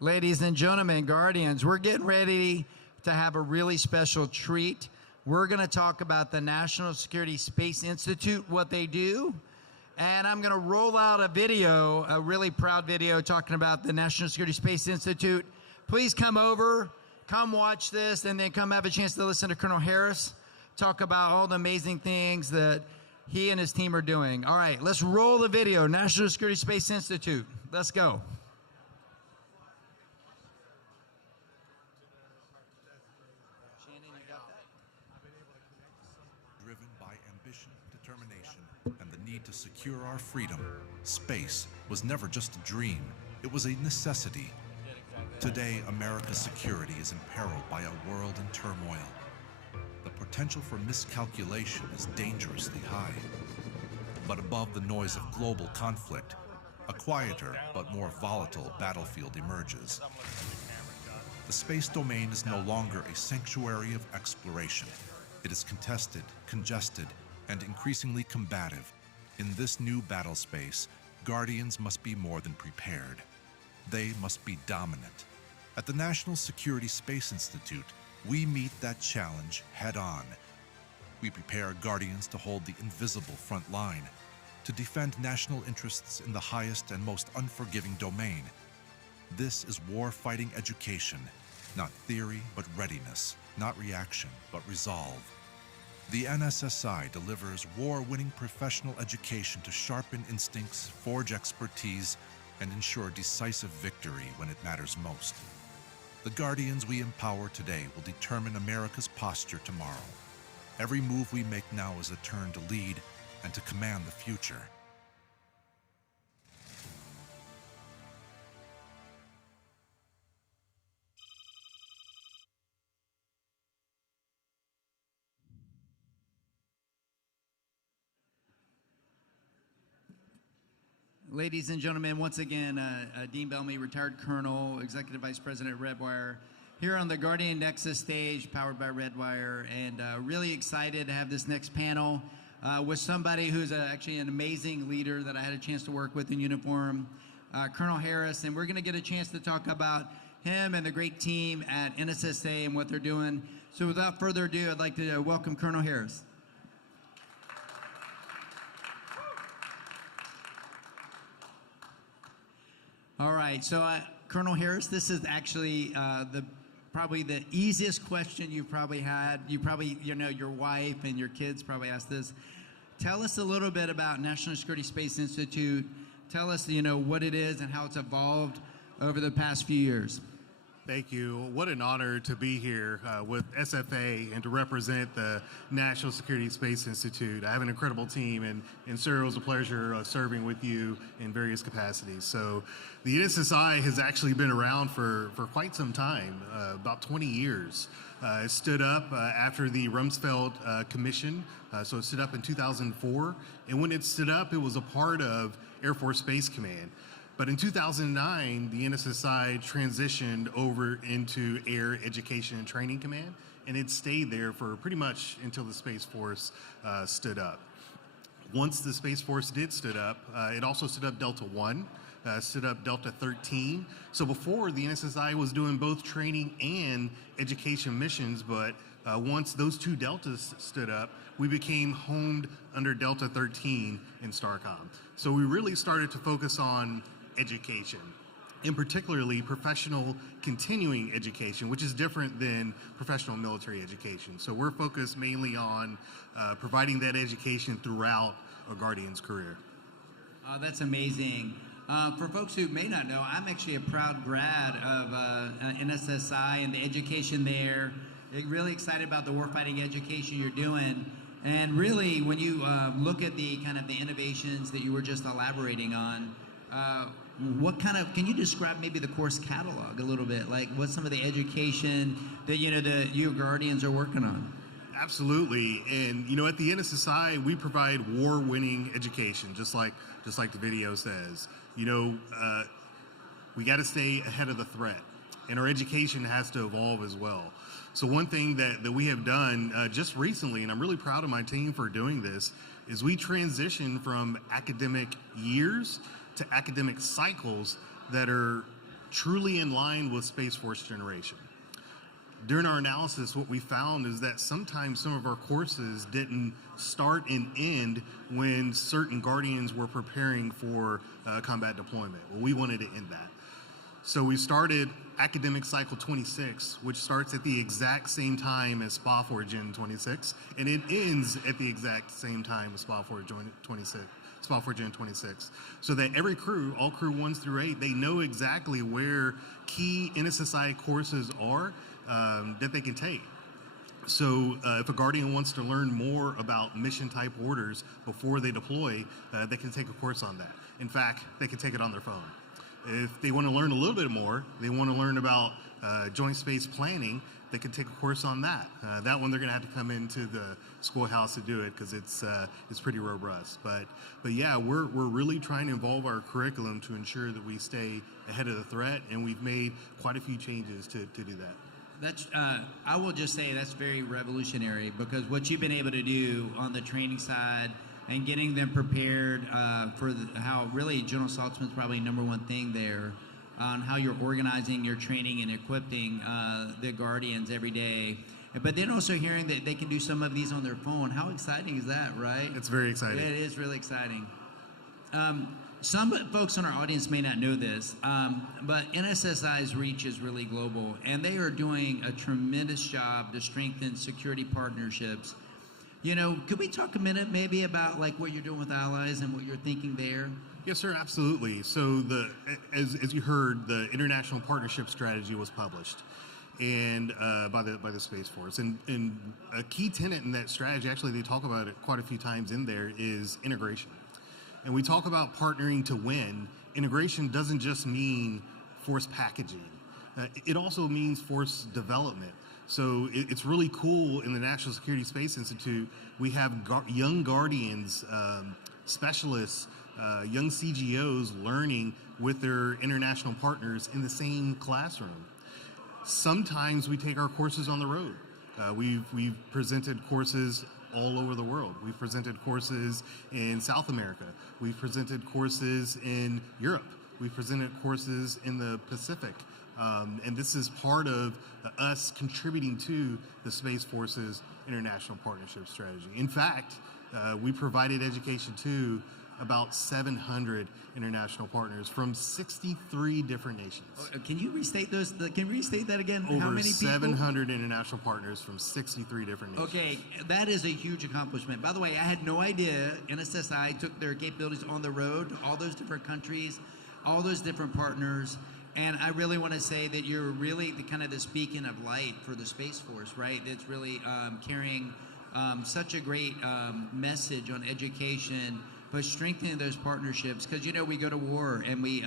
Ladies and gentlemen, Guardians, we're getting ready to have a really special treat. We're going to talk about the National Security Space Institute, what they do, and I'm going to roll out a video, a really proud video talking about the National Security Space Institute. Please come over, come watch this, and then come have a chance to listen to Colonel Harris talk about all the amazing things that he and his team are doing. All right, let's roll the video. National Security Space Institute. Let's go. Driven by ambition, determination, and the need to secure our freedom, space was never just a dream, it was a necessity. Today, America's security is imperiled by a world in turmoil. The potential for miscalculation is dangerously high. But above the noise of global conflict, a quieter but more volatile battlefield emerges. The space domain is no longer a sanctuary of exploration. It is contested, congested, and increasingly combative. In this new battle space, Guardians must be more than prepared. They must be dominant. At the National Security Space Institute, we meet that challenge head-on. We prepare Guardians to hold the invisible front line, to defend national interests in the highest and most unforgiving domain. This is war-fighting education, not theory but readiness, not reaction but resolve. The NSSI delivers war-winning professional education to sharpen instincts, forge expertise, and ensure decisive victory when it matters most. The Guardians we empower today will determine America's posture tomorrow. Every move we make now is a turn to lead and to command the future. Ladies and gentlemen, once again, Dean Bellamy, retired colonel, executive vice president at Redwire, here on the Guardian Nexus stage, powered by Redwire, and really excited to have this next panel with somebody who's actually an amazing leader that I had a chance to work with in uniform, Colonel Harris, and we're going to get a chance to talk about him and the great team at NSSA and what they're doing. So without further ado, I'd like to welcome Colonel Harris. All right, so Colonel Harris, this is actually probably the easiest question you've probably had. You probably, your wife and your kids probably asked this. Tell us a little bit about National Security Space Institute. Tell us, what it is and how it's evolved over the past few years. Thank you. What an honor to be here with SFA and to represent the National Security Space Institute. I have an incredible team, and sir, it was a pleasure serving with you in various capacities. So the NSSI has actually been around for quite some time, about 20 years. It stood up after the Rumsfeld Commission, so it stood up in 2004. And when it stood up, it was a part of Air Force Space Command. But in 2009, the NSSI transitioned over into Air Education and Training Command, and it stayed there for pretty much until the Space Force stood up. Once the Space Force did stood up, it also stood up Delta 1, stood up Delta 13. So before, the NSSI was doing both training and education missions, but once those two deltas stood up, we became homed under Delta 13 in STARCOM. So we really started to focus on education, and particularly professional continuing education, which is different than professional military education. So we're focused mainly on providing that education throughout a Guardian's career. That's amazing. For folks who may not know, I'm actually a proud grad of NSSI and the education there. Really excited about the warfighting education you're doing. And really, when you look at the kind of the innovations that you were just elaborating on, can you describe maybe the course catalog a little bit? Like, what's some of the education that, you Guardians are working on? Absolutely. And, at the NSSI, we provide war-winning education, just like the video says. We got to stay ahead of the threat, and our education has to evolve as well. So one thing that we have done just recently, and I'm really proud of my team for doing this, is we transition from academic years to academic cycles that are truly in line with Space Force generation. During our analysis, what we found is that sometimes some of our courses didn't start and end when certain Guardians were preparing for combat deployment. Well, we wanted to end that. So we started Academic Cycle 26, which starts at the exact same time as SPA4 Gen 26, and it ends at the exact same time as SPA4 Gen 26. SPA4 Gen 26, so that every crew, all crew 1s through 8, they know exactly where key NSSI courses are that they can take. So if a Guardian wants to learn more about mission type orders before they deploy, they can take a course on that. In fact, they can take it on their phone. If they want to learn a little bit more, they want to learn about joint space planning, they can take a course on that. That one they're going to have to come into the schoolhouse to do it because it's pretty robust. But yeah, we're really trying to evolve our curriculum to ensure that we stay ahead of the threat, and we've made quite a few changes to do that. That's, I will just say that's very revolutionary, because what you've been able to do on the training side and getting them prepared for how really General Saltzman's probably number one thing there, on how you're organizing your training and equipping the Guardians every day. But then also hearing that they can do some of these on their phone. How exciting is that, right? It's very exciting. It is really exciting. Some folks in our audience may not know this, but NSSI's reach is really global, and they are doing a tremendous job to strengthen security partnerships. You know, could we talk a minute maybe about like what you're doing with allies and what you're thinking there? Yes, sir, absolutely. So as you heard, the International Partnership Strategy was published and by the Space Force. And a key tenet in that strategy, actually they talk about it quite a few times in there, is integration. And we talk about partnering to win. Integration doesn't just mean force packaging. It also means force development. So it's really cool in the National Security Space Institute, we have young Guardians, specialists, young CGOs learning with their international partners in the same classroom. Sometimes we take our courses on the road. We've presented courses all over the world. We've presented courses in South America. We've presented courses in Europe. We've presented courses in the Pacific. And this is part of us contributing to the Space Force's International Partnership Strategy. In fact, we provided education to about 700 international partners from 63 different nations. Can you restate those? Can you restate that again? Over How many 700 international partners from 63 different nations. Okay, that is a huge accomplishment. By the way, I had no idea NSSI took their capabilities on the road to all those different countries, all those different partners. And I really want to say that you're really the kind of the beacon of light for the Space Force, right? It's really carrying such a great message on education, but strengthening those partnerships, because you know we go to war and we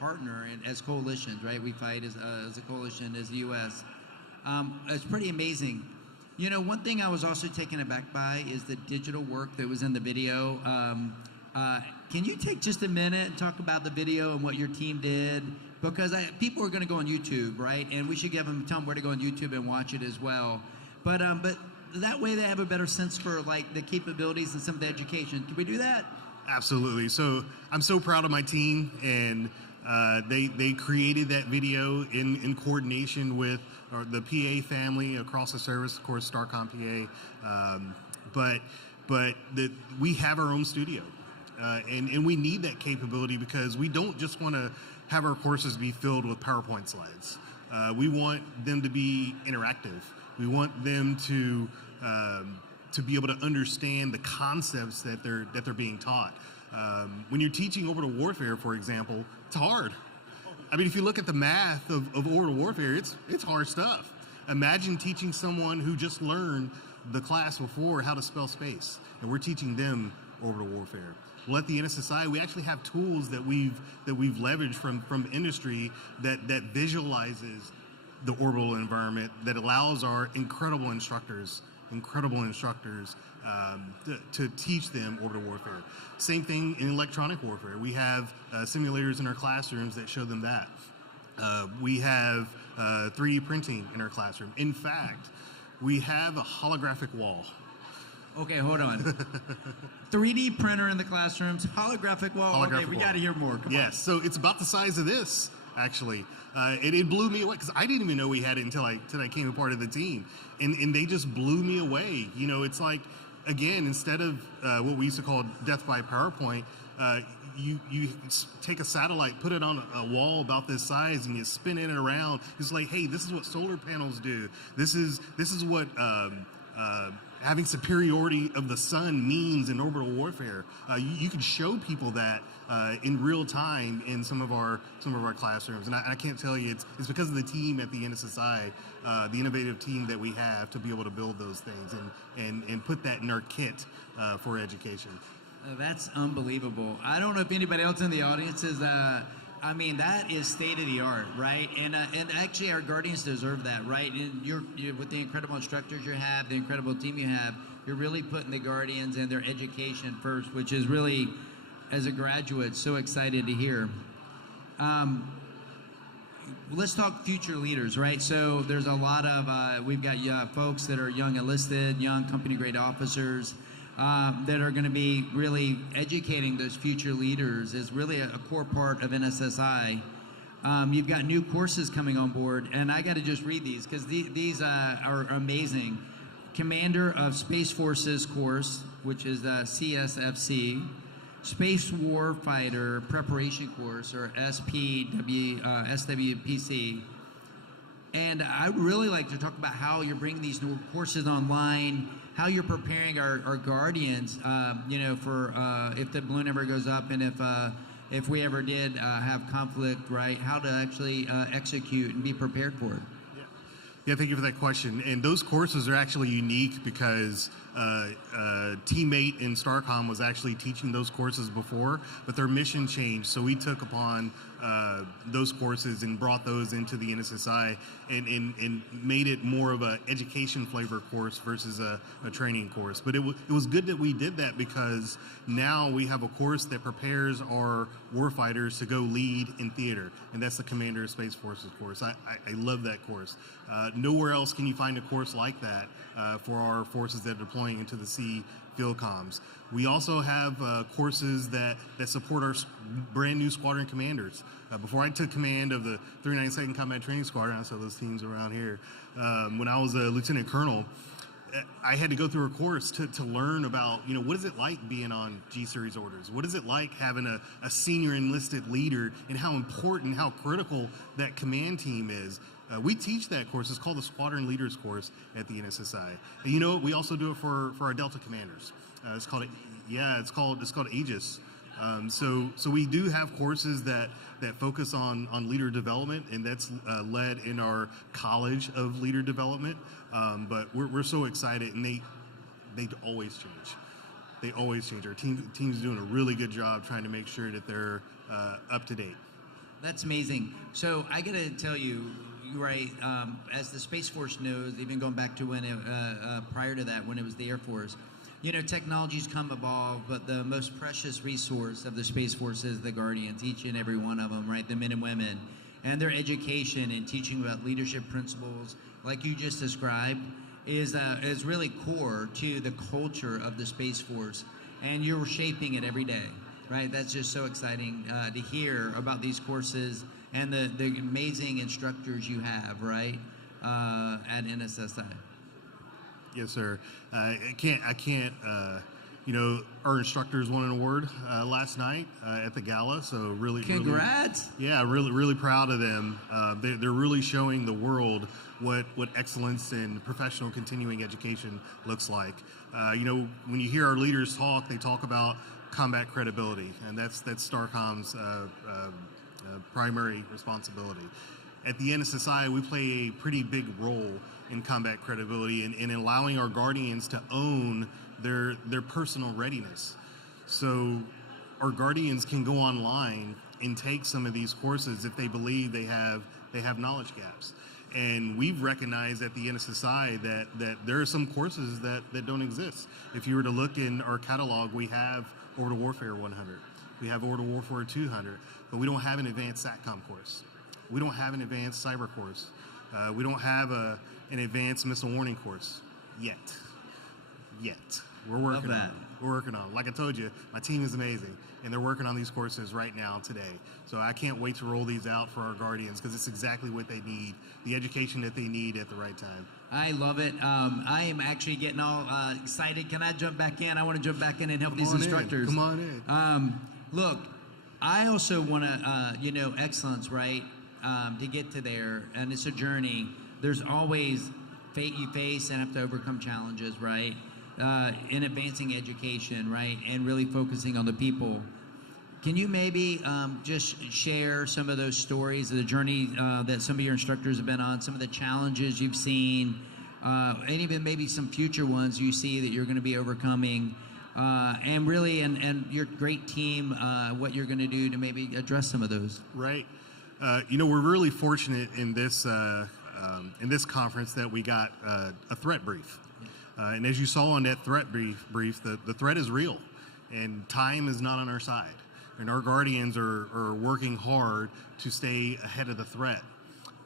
partner as coalitions, right? We fight as a coalition, as the U.S. It's pretty amazing. You know, one thing I was also taken aback by is the digital work that was in the video. Can you take just a minute and talk about the video and what your team did? Because people are going to go on YouTube, right? And we should tell them where to go on YouTube and watch it as well. But that way they have a better sense for like the capabilities and some of the education. Can we do that? Absolutely. So I'm so proud of my team, and they created that video in coordination with the PA family across the service, of course, StarCom PA. But we have our own studio, and we need that capability because we don't just want to have our courses be filled with PowerPoint slides. We want them to be interactive. We want them to be able to understand the concepts that they're being taught. When you're teaching orbital warfare, for example, it's hard. I mean, if you look at the math of orbital warfare, it's hard stuff. Imagine teaching someone who just learned the class before how to spell space, and we're teaching them orbital warfare. Well, at the NSSI, we actually have tools that we've leveraged from industry that visualizes the orbital environment, that allows our incredible instructors to teach them orbital warfare. Same thing in electronic warfare. We have simulators in our classrooms that show them that. We have 3D printing in our classroom. In fact, we have a holographic wall. Okay, hold on. 3D printer in the classrooms, holographic wall. Okay, we got to hear more. Come on. So it's about the size of this, actually. It blew me away because I didn't even know we had it until I came a part of the team, and they just blew me away. You know, it's like, again, instead of what we used to call death by PowerPoint, you take a satellite, put it on a wall about this size, and you spin it around. It's like, hey, this is what solar panels do. This is what having superiority of the sun means in orbital warfare. You can show people that in real time in some of our classrooms, and I can't tell you, it's because of the team at the NSSI, the innovative team that we have to be able to build those things and put that in our kit for education. That's unbelievable. I don't know if anybody else in the audience is. I mean, that is state of the art, right? And actually, our Guardians deserve that, right? And you're with the incredible instructors you have, the incredible team you have, you're really putting the Guardians and their education first, which is really, as a graduate, so excited to hear. Let's talk future leaders, right? So there's a lot of, we've got folks that are young enlisted, young company grade officers, that are going to be really educating those future leaders is really a core part of NSSI. You've got new courses coming on board, and I got to just read these because these are amazing. Commander of Space Forces course, which is the CSFC, Space War Fighter Preparation course, or SWPC. And I would really like to talk about how you're bringing these new courses online, how you're preparing our Guardians, for if the balloon ever goes up, and if we ever did have conflict, right? How to actually execute and be prepared for it. Yeah, thank you for that question. And those courses are actually unique because teammate in STARCOM was actually teaching those courses before, but their mission changed. So we took upon those courses and brought those into the NSSI and made it more of an education flavor course versus a training course. But it was good that we did that because now we have a course that prepares our warfighters to go lead in theater, and that's the Commander of Space Forces course. I love that course. Nowhere else can you find a course like that for our forces that are deploying into the sea field comms. We also have courses that support our brand new squadron commanders. Before I took command of the 392nd Combat Training Squadron, I saw those teams around here, when I was a lieutenant colonel, I had to go through a course to learn about, what is it like being on G-Series orders? What is it like having a senior enlisted leader, and how important, how critical that command team is? We teach that course. It's called the Squadron Leaders course at the NSSI. And we also do it for our Delta commanders. It's called Aegis. So we do have courses that focus on leader development, and that's led in our College of Leader Development. But we're so excited, and they always change. They always change. Our team's doing a really good job trying to make sure that they're up to date. That's amazing. So I got to tell you, right, as the Space Force knows, even going back to when prior to that, when it was the Air Force, technologies come evolve, but the most precious resource of the Space Force is the Guardians, each and every one of them, right? The men and women, and their education and teaching about leadership principles, like you just described, is really core to the culture of the Space Force, and you're shaping it every day, right? That's just so exciting to hear about these courses and the amazing instructors you have, right, at NSSI. Yes, sir. I can't. Our instructors won an award last night at the gala. So really, congrats! Really proud of them. They're really showing the world what excellence in professional continuing education looks like. When you hear our leaders talk, they talk about combat credibility, and that's STARCOM's primary responsibility. At the NSSI, we play a pretty big role in combat credibility and in allowing our Guardians to own their personal readiness. So our Guardians can go online and take some of these courses if they believe they have knowledge gaps. And we've recognized at the NSSI that there are some courses that don't exist. If you were to look in our catalog, we have Orbital Warfare 100. We have Orbital Warfare 200, but we don't have an advanced SATCOM course. We don't have an advanced cyber course. We don't have an advanced missile warning course yet. We're working Love on it. We're working on it. Like I told you, my team is amazing, and they're working on these courses right now today. So I can't wait to roll these out for our Guardians because it's exactly what they need, the education that they need at the right time. I love it. I am actually getting all excited. Can I jump back in? I want to jump back in and help these instructors. Come on in. Look, I also want to, excellence, right? To get to there, and it's a journey. There's always fate you face and have to overcome challenges, right? In advancing education, right? And really focusing on the people. Can you maybe just share some of those stories of the journey that some of your instructors have been on, some of the challenges you've seen, and even maybe some future ones you see that you're going to be overcoming, and really, and your great team, what you're going to do to maybe address some of those? Right. We're really fortunate in this conference that we got a threat brief. And as you saw on that threat brief, the threat is real, and time is not on our side. And our Guardians are working hard to stay ahead of the threat.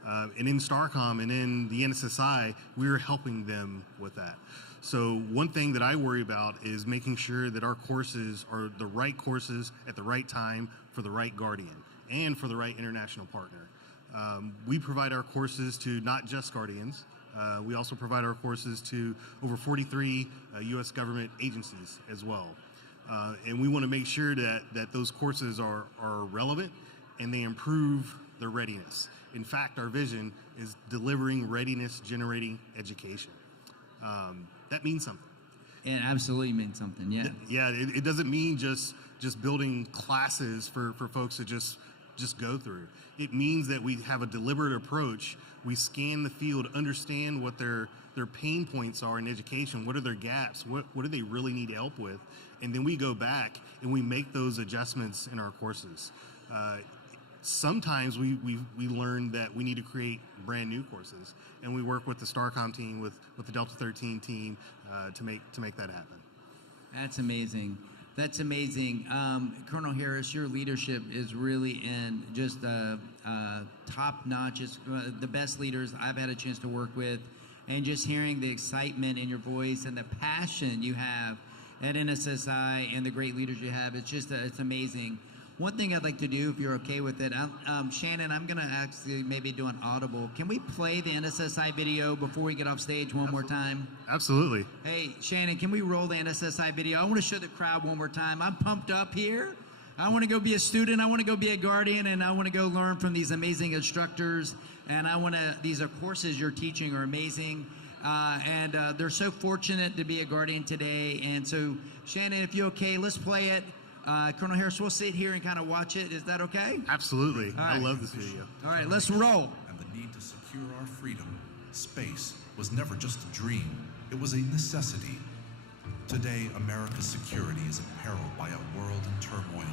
And in STARCOM and in the NSSI, we're helping them with that. So one thing that I worry about is making sure that our courses are the right courses at the right time for the right Guardian and for the right international partner. We provide our courses to not just Guardians. We also provide our courses to over 43 U.S. government agencies as well. And we want to make sure that those courses are relevant and they improve their readiness. In fact, our vision is delivering readiness-generating education. That means something. It absolutely means something, yeah. Yeah, it doesn't mean just building classes for folks to just go through. It means that we have a deliberate approach. We scan the field, understand what their pain points are in education, what are their gaps, what do they really need help with, and then we go back and we make those adjustments in our courses. Sometimes we learn that we need to create brand new courses, and we work with the STARCOM team, with the Delta 13 team to make that happen. That's amazing. That's amazing. Colonel Harris, your leadership is really in just top notch. It's the best leaders I've had a chance to work with. And just hearing the excitement in your voice and the passion you have at NSSI and the great leaders you have, it's amazing. One thing I'd like to do, if you're okay with it, Shannon, I'm going to actually maybe do an audible. Can we play the NSSI video before we get off stage one more time? Absolutely. Hey, Shannon, can we roll the NSSI video? I want to show the crowd one more time. I'm pumped up here. I want to go be a student. I want to go be a Guardian, and I want to go learn from these amazing instructors. And these are courses you're teaching are amazing. And they're so fortunate to be a Guardian today. And so, Shannon, if you're okay, let's play it. Colonel Harris, we'll sit here and kind of watch it. Is that okay? Absolutely. Right. I love this video. All right, let's roll. And the need to secure our freedom, space, was never just a dream. It was a necessity. Today, America's security is imperiled by a world in turmoil.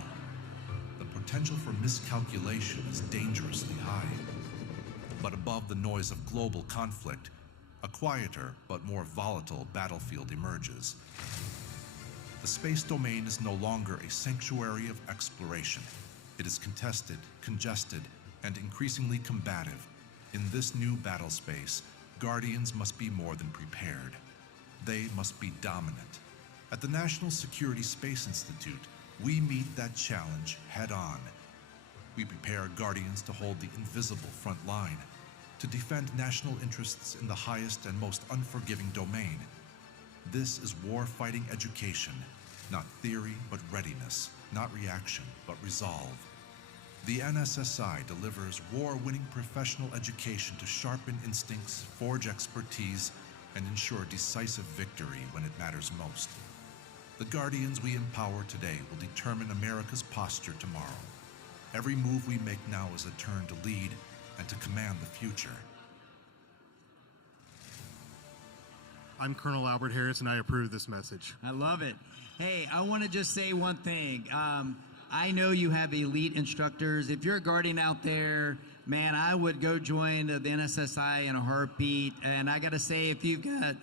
The potential for miscalculation is dangerously high. But above the noise of global conflict, a quieter but more volatile battlefield emerges. The space domain is no longer a sanctuary of exploration. It is contested, congested, and increasingly combative. In this new battle space, Guardians must be more than prepared. They must be dominant. At the National Security Space Institute, we meet that challenge head on. We prepare Guardians to hold the invisible front line, to defend national interests in the highest and most unforgiving domain. This is war-fighting education, not theory but readiness, not reaction but resolve. The NSSI delivers war-winning professional education to sharpen instincts, forge expertise, and ensure decisive victory when it matters most. The Guardians we empower today will determine America's posture tomorrow. Every move we make now is a turn to lead and to command the future. I'm Colonel Albert Harris, and I approve this message. I love it. Hey, I want to just say one thing. I know you have elite instructors. If you're a Guardian out there, man, I would go join the NSSI in a heartbeat. And I got to say, if you've got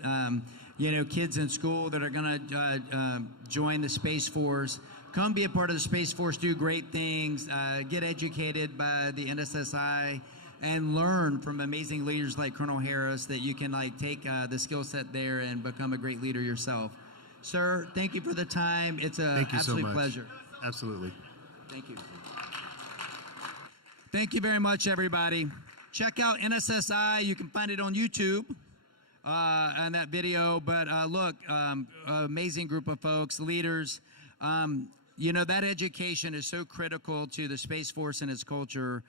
kids in school that are going to join the Space Force, come be a part of the Space Force, do great things, get educated by the NSSI, and learn from amazing leaders like Colonel Harris that you can take the skill set there and become a great leader yourself. Sir, thank you for the time. It's an Thank you so absolute much. pleasure. Absolutely. Thank you. Thank you very much, everybody. Check out NSSI. You can find it on YouTube on that video. But look, amazing group of folks, leaders. You know, that education is so critical to the Space Force and its culture.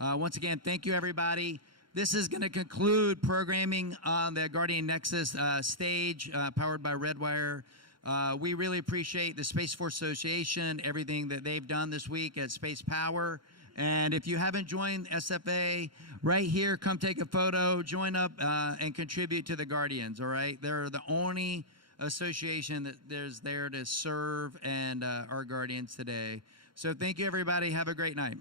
Once again, thank you, everybody. This is going to conclude programming on the Guardian Nexus stage, powered by Redwire. We really appreciate the Space Force Association, everything that they've done this week at Spacepower. And if you haven't joined SFA, right here, come take a photo, join up, and contribute to the Guardians, all right? They're the only association that there's there to serve and our Guardians today. So thank you, everybody. Have a great night.